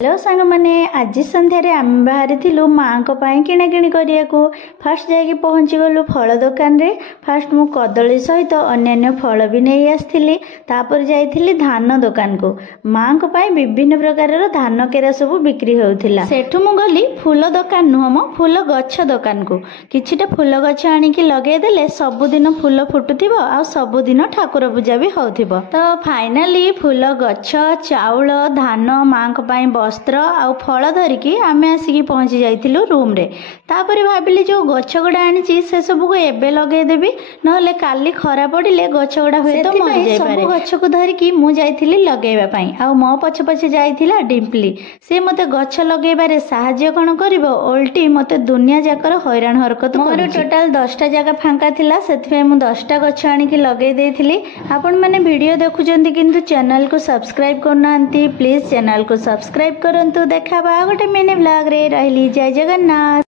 Hello सांग मैंने आज संध्यार आम बाहरी माँ को किणाकिणी करने को फास्ट जाकि पहुँची गलु फल दुकान रे। फास्ट मु कदली सहित अन्य फल भी नहीं आसती। तापर जाइथिली धान दुकान को माँ को विभिन्न प्रकार धान केरा सब बिक्री होउथिला। सेठु मु गली फूल दुकान नुह मो फूल गछ दुकान को किछिटा फूल गछ आनिकी लगे देले सबुदिन फूल फुटुथिबो आ सबुदिन ठाकुर पूजा भी होउथिबो। तो फाइनाली फूल गछ चाउल धान माँ को वस्त्र आउ फल धरिकी आम आसिकी पहुँची जाइथिलु रूम रे। तापर भाबिली जो गछ गुड़ा आनी से सब को एबे लगेदेवी नहले काली खरा पड़िले गछ गुड़ा हुए तो मर जाय पारे। गछ को धरिकी मु जाइथिली लगेबा पई आउ मो पछ पछ जाइथिला डिम्पली। से मते गछ लगेबारे साहाଯ୍य कोन करिवो ओल्टी मते दुनिया जाकर हैरान हरकत। मोर टोटल 10टा जगह फांका थिला सेथि मु 10टा गछ आनिकी लगे देइथिली। आपण माने वीडियो देखुचंती किंतु चैनल को सब्सक्राइब करनांती प्लीज चैनल को सब्सक्राइब करंतु। देखा गोटे मिनी ब्लॉग रे रही। जय जगन्नाथ।